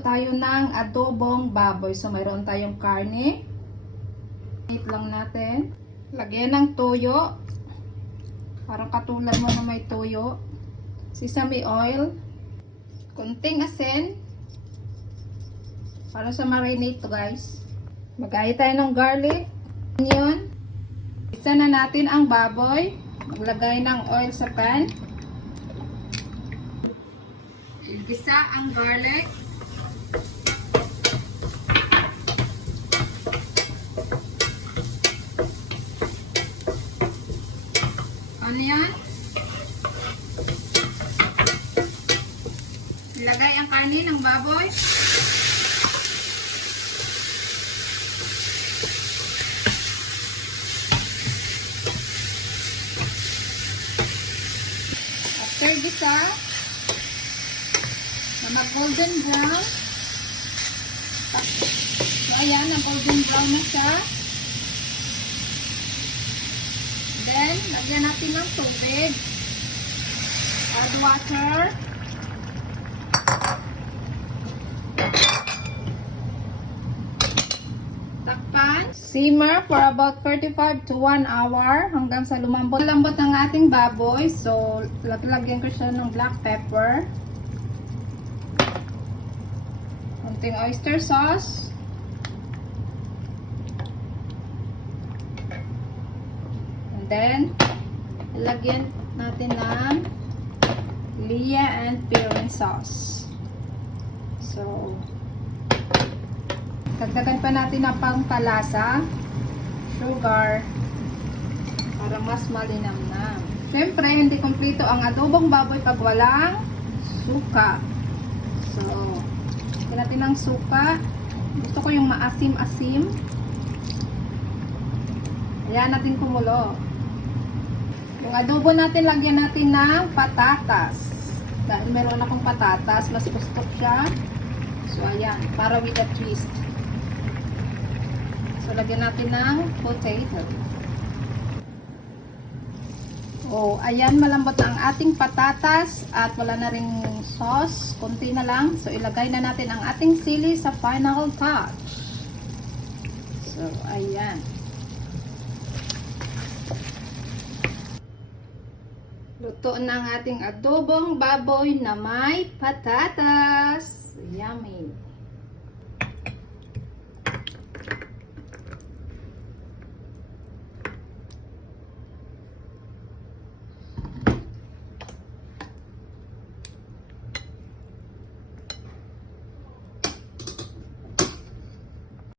Magluto tayo ng adobong baboy. So, mayroon tayong karne. Wait lang natin. Lagyan ng toyo. Parang katulad mo na may toyo. Sesame oil. Kunting asin. Para sa marinate to, guys. Magaya tayo ng garlic. Onion. Isa na natin ang baboy. Maglagay ng oil sa pan. Igisa ang garlic. Onion. Ilagay ang kanin ng baboy. After gisa, na mag-golden brown. So, ayan, nag-golden brown na siya. Then, lagyan natin ng tubig. Add water. Takpan. Simmer for about 35 to 1 hour hanggang sa lumambot. Lambot ng ating baboy. So, lagyan ko siya ng black pepper. Konting oyster sauce. And then, lagyan natin ng Lea and Pirin sauce. So, dagdagan pa natin ang pangpalasa, sugar, para mas malinamnam. Siyempre, hindi kumpleto ang adobong baboy pag walang suka. So, lagyan natin ng suka. Gusto ko yung maasim-asim. Ayan natin kumulo. Yung adobo natin, lagyan natin ng patatas. Dahil meron akong patatas, mas gusto siya. So, ayan, para with a twist. So, lagyan natin ng potato. Oh, ayan, malambot na ang ating patatas at wala na ring sauce. Kunti na lang. So, ilagay na natin ang ating sili sa final touch. So, ayan. Luto na ang ating adobong baboy na may patatas. Yummy!